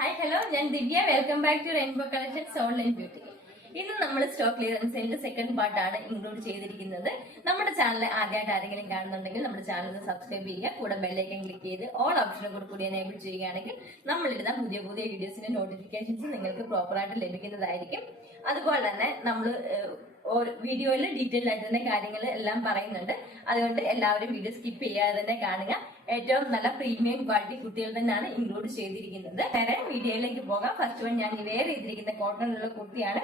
Hi hello, ഞാൻ Divya. Welcome back to rainbow collections online beauty. ഇന്ന് നമ്മൾ സ്റ്റോക്ക് ക്ലിയറൻസ് സെയിലിന്റെ സെക്കൻഡ് പാർട്ടാണ് ഇൻക്ലൂഡ് ചെയ്തിരിക്കുന്നത്. നമ്മുടെ ചാനൽ ആദ്യമായിട്ട് ആരെങ്കിലും കാണുന്നുണ്ടെങ്കിൽ നമ്മുടെ ചാനൽ സബ്സ്ക്രൈബ് ചെയ്യുക, കൂടെ ബെല്ലൈക്കൻ ക്ലിക്ക് ചെയ്ത് ഓൾ ഓപ്ഷനും കൂടി എനേബിൾ ചെയ്യുകയാണെങ്കിൽ നമ്മളിടുന്ന പുതിയ പുതിയ വീഡിയോസിന്റെ നോട്ടിഫിക്കേഷൻസ് നിങ്ങൾക്ക് പ്രോപ്പറായിട്ട് ലഭിക്കുന്നതായിരിക്കും. അതുപോലെ തന്നെ നമ്മൾ വീഡിയോയിൽ ഡീറ്റെയിൽ ആയിട്ട് തന്നെ കാര്യങ്ങൾ എല്ലാം പറയുന്നുണ്ട്. അതുകൊണ്ട് എല്ലാവരും വീഡിയോ സ്കിപ്പ് ചെയ്യാതെ തന്നെ കാണുക. ഏറ്റവും നല്ല പ്രീമിയം ക്വാളിറ്റി കുട്ടികൾ തന്നെയാണ് ഇൻക്ലൂഡ് ചെയ്തിരിക്കുന്നത്. നേരെ വീഡിയോയിലേക്ക് പോകാം. ഫസ്റ്റ് വൺ ഞാൻ വെയർ ചെയ്തിരിക്കുന്ന കോട്ടണിലുള്ള കുർത്തിയാണ്.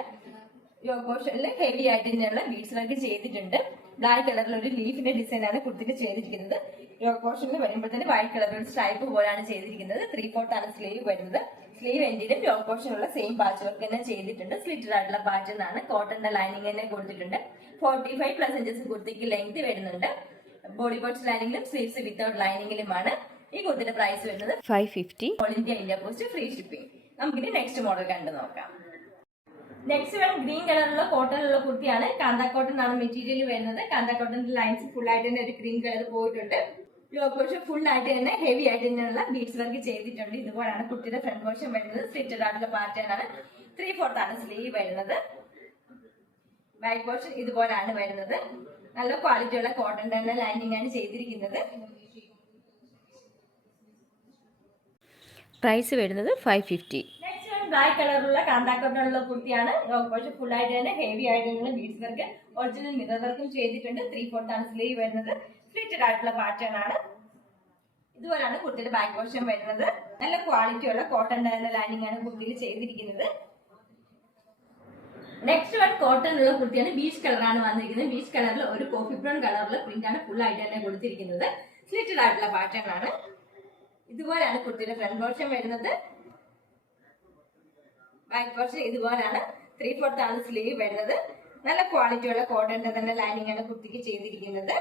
പോർഷനിൽ ഹെവി ആയിട്ട് തന്നെയുള്ള ബീഡ്സ് വർക്ക് ചെയ്തിട്ടുണ്ട്. ബ്ലാക്ക് കളറിൽ ഒരു ലീഫിന്റെ ഡിസൈൻ ആണ് കുർത്തിക്ക് ചെയ്തിരിക്കുന്നത്. പോർഷനിൽ വരുമ്പോഴത്തേന് വൈറ്റ് കളറിൽ ഒരു സ്ട്രൈപ്പ് പോലെയാണ് ചെയ്തിരിക്കുന്നത്. 3/4 ആണ് സ്ലീവ് വരുന്നത്. സ്ലീവ് എൻഡിലും പോർഷനുള്ള സെയിം പാച്ച് വർക്ക് തന്നെ ചെയ്തിട്ടുണ്ട്. സ്ലിറ്റഡ് ആയിട്ടുള്ള പാറ്റേൺ ആണ്. കോട്ടന്റെ ലൈനിങ് തന്നെ കൊടുത്തിട്ടുണ്ട്. 45+ ഇഞ്ചസ് കുർത്തിക്ക് ലെങ്ത് വരുന്നുണ്ട്. ബോഡി പോർച്ച് ലൈനിങ്ങിലും സ്ലീവ്സ് വിത്തൗട്ട് ലൈനിങ്ങിലുമാണ്. ഈ കുർത്തിയുടെ പ്രൈസ് വരുന്നത് 550. All India post free shipping. നമുക്കിനി നെക്സ്റ്റ് മോഡൽ കണ്ടു നോക്കാം. നെക്സ്റ്റ് വൺ ഗ്രീൻ കളറുള്ള കോട്ടണിലുള്ള കുർത്തിയാണ്. കാന്ത കോട്ടൺ ആണ് മെറ്റീരിയൽ വരുന്നത്. കാന്ത കോട്ടന്റെ ലൈൻസ് ഫുൾ ആയിട്ട് തന്നെ ഒരു ഗ്രീൻ കളർ പോയിട്ടുണ്ട്. പോർഷൻ ഫുൾ ആയിട്ട് തന്നെ ഹെവി ആയിട്ട് തന്നെയുള്ള ബീഡ്സ് വർക്ക് ചെയ്തിട്ടുണ്ട്. ഇതുപോലാണ് കുട്ടിയുടെ ഫ്രണ്ട് പോർഷൻ വരുന്നത്. സ്ലിറ്റഡ് ആയിട്ടുള്ള പാറ്റേൺ ആണ്. 3/4 ആണ് സ്ലീവ് വരുന്നത്. ബാക്ക് പോർഷൻ ഇതുപോലാണ് വരുന്നത്. നല്ല ക്വാളിറ്റിയുള്ള കോട്ടൺ തന്നെ ലൈനിങ് ആണ് ചെയ്തിരിക്കുന്നത്. പ്രൈസ് വരുന്നത് 550. ബ്ലാക്ക് കളറുള്ള കാന്താക്കോട്ടുള്ള കുർത്തിയാണ്. പക്ഷെ ഫുൾ ആയിട്ട് തന്നെ ഹെവി ആയിട്ടുള്ള ബീഡ്സ് വർക്ക് ഒറിജിനൽ മിറർ വർക്കും ചെയ്തിട്ടുണ്ട്. 3/4 ആണ് സ്ലീവ് വരുന്നത്. സ്ലിറ്റഡ് ആയിട്ടുള്ള പാറ്റേൺ ആണ്. ഇതുപോലാണ് കുർത്തിയുടെ ബാക്ക് പോർഷൻ വരുന്നത്. നല്ല ക്വാളിറ്റിയുള്ള കോട്ടൺ തന്നെ ലൈനിങ് ആണ് കുർത്തിയിൽ ചെയ്തിരിക്കുന്നത്. നെക്സ്റ്റ് വൺ കോട്ടണിലുള്ള കുർത്തിയാണ്. ബീച്ച് കളറാണ് വന്നിരിക്കുന്നത്. ബീച്ച് കളറിൽ ഒരു കോഫി ബ്രൗൺ കളറിലെ പ്രിന്റ് ആണ് ഫുൾ ആയിട്ട് തന്നെ കൊടുത്തിരിക്കുന്നത്. സ്ലിറ്റഡ് ആയിട്ടുള്ള പാറ്റേൺ ആണ്. ഇതുപോലാണ് കുർത്തിയുടെ ഫ്രണ്ട് പോർഷൻ വരുന്നത്. ബാക്ക് പോർഷൻ ഇതുപോലാണ്. 3/4 ആണ് സ്ലീവ് വരുന്നത്. നല്ല ക്വാളിറ്റിയുള്ള കോട്ടന്റെ തന്നെ ലൈനിങ് ആണ് കുർത്തിക്ക് ചെയ്തിരിക്കുന്നത്.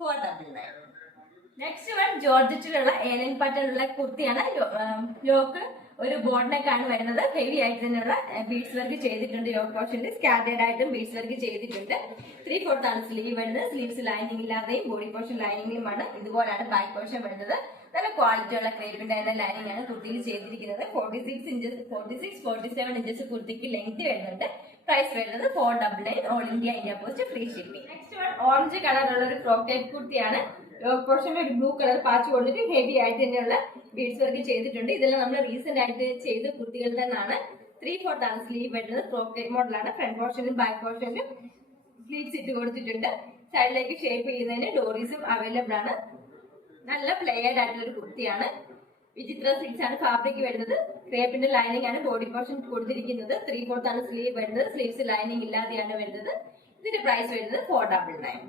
499. നെക്സ്റ്റ് വൺ ജോർജറ്റിലുള്ള ഏലൻ പാറ്റേണുള്ള കുർത്തിയാണ്. യോക്ക് ഒരു ബോട്ട് നെക്ക് ആണ് വരുന്നത്. ഹെവി ആയിട്ട് തന്നെയുള്ള ബീഡ്സ് വർക്ക് ചെയ്തിട്ടുണ്ട്. യോക്ക് പോർഷനിൽ സ്കാറ്റേഡ് ആയിട്ടും ബീഡ്സ് വർക്ക് ചെയ്തിട്ടുണ്ട്. 3/4 ആണ് സ്ലീവ് വരുന്നത്. സ്ലീവ്സ് ലൈനിങ് ഇല്ലാതെയും ബോഡി പോർഷൻ ലൈനിങ്ങിലുമാണ്. ഇതുപോലാണ് ബാക്ക് പോർഷൻ വരുന്നത്. നല്ല ക്വാളിറ്റിയുള്ള ക്രേപ്പിന്റെ തന്നെ ലൈനിങ് ആണ് കുർത്തിയിൽ ചെയ്തിരിക്കുന്നത്. 46-47 ഇഞ്ചസ് കുർത്തിക്ക് ലെങ്ത് വരുന്നുണ്ട്. പ്രൈസ് വരുന്നത് 499. All India post free shipping. Next one orange കളറുള്ള ഒരു ഫ്രോക്ക് ടൈപ്പ് കുർത്തിയാണ്. പോർഷനിൽ ഒരു ബ്ലൂ കളർ പാച്ച് കൊടുത്തിട്ട് ഹെവി ആയിട്ട് തന്നെയുള്ള ബീഡ്സ് വർക്ക് ചെയ്തിട്ടുണ്ട്. ഇതെല്ലാം നമ്മൾ റീസെന്റ് ആയിട്ട് ചെയ്ത കുർത്തികൾ തന്നെയാണ്. 3/4 ആണ് സ്ലീവ് വരുന്നത്. ഫ്രോക്ക് ടൈപ്പ് മോഡലാണ്. ഫ്രണ്ട് പോർഷനിലും ബാക്ക് പോർഷനിലും സ്ലീവ്സ് ഇട്ട് കൊടുത്തിട്ടുണ്ട്. സൈഡിലേക്ക് ഷേപ്പ് ചെയ്യുന്നതിന് ഡോറീസും അവൈലബിൾ ആണ്. നല്ല പ്ലെയർഡ് ആയിട്ടുള്ള ഒരു കുർത്തിയാണ്. വിചിത്ര സിൽക്സ് ആണ് ഫാബ്രിക് വരുന്നത്. ക്രേപ്പിന്റെ ലൈനിങ് ആണ് ബോഡി പോർഷൻ കൊടുത്തിരിക്കുന്നത്. 3/4 ആണ് സ്ലീവ് വരുന്നത്. സ്ലീവ്സ് ലൈനിങ് ഇല്ലാതെയാണ് വരുന്നത്. ഇതിന്റെ പ്രൈസ് വരുന്നത് 499.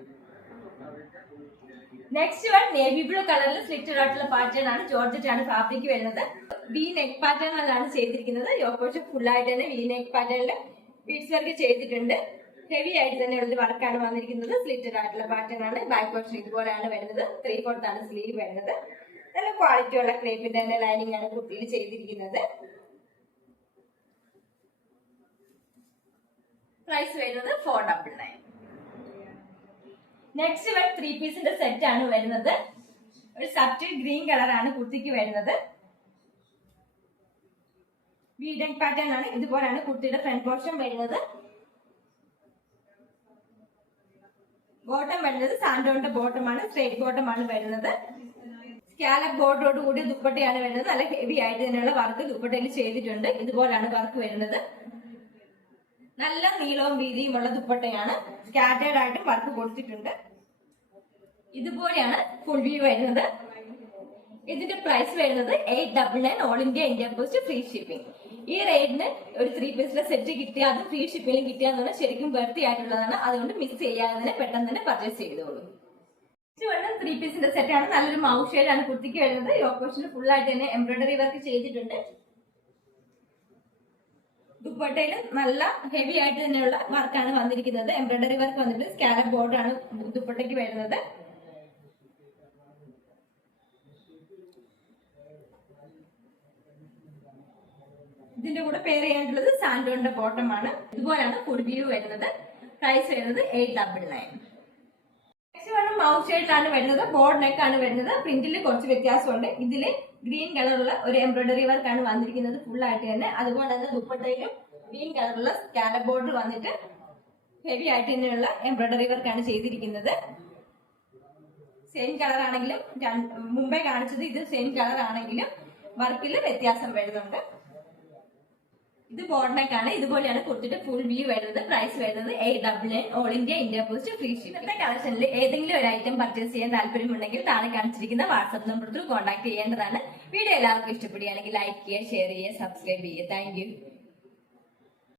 നെക്സ്റ്റ് വൺ നേവി ബ്ലൂ കളറിൽ സ്ലിറ്റഡ് ആയിട്ടുള്ള പാറ്റേൺ ആണ്. ജോർജറ്റ് ആണ് ഫാബ്രിക് വരുന്നത്. വി നെക്ക് പാറ്റേണിലാണ് ചെയ്തിരിക്കുന്നത്. യോപ്പോഷൻ ഫുൾ ആയിട്ട് തന്നെ വി നെക്ക് പാറ്റേണിൽ ബീഡ്സ് വർക്ക് ചെയ്തിട്ടുണ്ട്. ഹെവി ആയിട്ട് തന്നെ ഉള്ള വർക്കാണ് വന്നിരിക്കുന്നത്. സ്ലിറ്റഡ് ആയിട്ടുള്ള പാറ്റേൺ ആണ്. ബാക്ക് പോർഷൻ ഇതുപോലെയാണ് വരുന്നത്. 3/4 ആണ് സ്ലീവ് വരുന്നത്. നല്ല ക്വാളിറ്റിയുള്ള ക്രേപ്പിന്റെ തന്നെ ലൈനിങ് ആണ് കുർത്തിയിൽ ചെയ്തിരിക്കുന്നത്. പ്രൈസ് വരുന്നത് 499. നെക്സ്റ്റ് വൺ 3 പീസിന്റെ സെറ്റ് ആണ് വരുന്നത്. ഒരു സബ്റ്റിൽ ഗ്രീൻ കളറാണ് കുർത്തിക്ക് വരുന്നത്. വീഡൻ പാറ്റേൺ ആണ്. ഇതുപോലാണ് കുർത്തിയുടെ ഫ്രണ്ട് പോർഷൻ വരുന്നത്. ബോട്ടം വരുന്നത് സാൻഡോണിന്റെ ബോട്ടം ആണ്. സ്ട്രേറ്റ് ബോട്ടം ആണ് വരുന്നത്. സ്കാലപ്പ് ബോർഡറോട് കൂടി ദുപ്പട്ടയാണ് വരുന്നത്. നല്ല ഹെവി ആയിട്ട് തന്നെയുള്ള വർക്ക് ദുപ്പട്ടയിൽ ചെയ്തിട്ടുണ്ട്. ഇതുപോലാണ് വർക്ക് വരുന്നത്. നല്ല നീളവും വീതിയുമുള്ള ദുപ്പട്ടയാണ്. സ്കാറ്റേർഡ് ആയിട്ടും വർക്ക് കൊടുത്തിട്ടുണ്ട്. ഇതുപോലെയാണ് ഫുൾ വ്യൂ വരുന്നത്. ഇതിന്റെ പ്രൈസ് വരുന്നത് 899. All India post free shipping. ഈ റേറ്റിന് ഒരു 3 പീസിലെ സെറ്റ് കിട്ടിയ അത് ഫ്രീ ഷിപ്പിംഗിൽ കിട്ടിയാന്ന് പറഞ്ഞാൽ ശരിക്കും വെർത്തി ആയിട്ടുള്ളതാണ്. അതുകൊണ്ട് മിസ് ചെയ്യാതെ തന്നെ പെട്ടെന്ന് തന്നെ പർച്ചേസ് ചെയ്തോളൂ. 3 പീസിന്റെ സെറ്റ് ആണ്. നല്ലൊരു മൗ ഷെയ്ഡ് ആണ് കുർത്തിക്ക് വരുന്നത്. യോപ്പോഷന് ഫുൾ ആയിട്ട് തന്നെ എംബ്രോയിഡറി വർക്ക് ചെയ്തിട്ടുണ്ട്. ദുപ്പട്ടയിലും നല്ല ഹെവി ആയിട്ട് തന്നെയുള്ള വർക്കാണ് വന്നിരിക്കുന്നത്. എംബ്രോയിഡറി വർക്ക് വന്നിട്ട് സ്കാലപ്പ് ബോർഡർ ആണ് ദുപ്പട്ടയ്ക്ക് വരുന്നത്. ഇതിന്റെ കൂടെ പെയർ ചെയ്യാനുള്ളത് സാൻഡോണിന്റെ ബോട്ടം ആണ്. ഇതുപോലാണ് ഫുൾ വ്യൂ വരുന്നത്. പ്രൈസ് വരുന്നത് 899. വണ്ണം മൗത്ത് ഷേഡിലാണ് വരുന്നത്. ബോർഡ് നെക്ക് ആണ് വരുന്നത്. പ്രിന്റിൽ കുറച്ച് വ്യത്യാസമുണ്ട്. ഇതില് ഗ്രീൻ കളറുള്ള ഒരു എംബ്രോയിഡറി വർക്ക് ആണ് വന്നിരിക്കുന്നത് ഫുൾ ആയിട്ട് തന്നെ. അതുപോലെ തന്നെ ദുപ്പട്ടയിലും ഗ്രീൻ കളറുള്ള സ്കാലപ്പ് ബോർഡർ വന്നിട്ട് ഹെവി ആയിട്ട് തന്നെയുള്ള എംബ്രോയിഡറി വർക്ക് ആണ് ചെയ്തിരിക്കുന്നത്. സെയിം കളർ ആണെങ്കിലും മുമ്പേ കാണിച്ചത് ഇത് സെയിം കളർ ആണെങ്കിലും വർക്കിൽ വ്യത്യാസം വരുന്നുണ്ട്. ഇത് ബോർഡ് നെക്ക് ആണ്. ഇതുപോലെയാണ് കുർത്തിയുടെ ഫുൾ വ്യൂ വരുന്നത്. പ്രൈസ് വരുന്നത് 899 all India post free shipping. ഇന്നത്തെ കളക്ഷനിൽ ഏതെങ്കിലും ഒരു ഐറ്റം പർച്ചേസ് ചെയ്യാൻ താല്പര്യമുണ്ടെങ്കിൽ താഴെ കാണിച്ചിരിക്കുന്ന വാട്സ്ആപ്പ് നമ്പർ ത്രൂ കോൺടാക്ട് ചെയ്യേണ്ടതാണ്. വീഡിയോ എല്ലാവർക്കും ഇഷ്ടപ്പെടുകയാണെങ്കിൽ ലൈക്ക് ചെയ്യുക, ഷെയർ ചെയ്യുക, സബ്സ്ക്രൈബ് ചെയ്യുക. Thank you.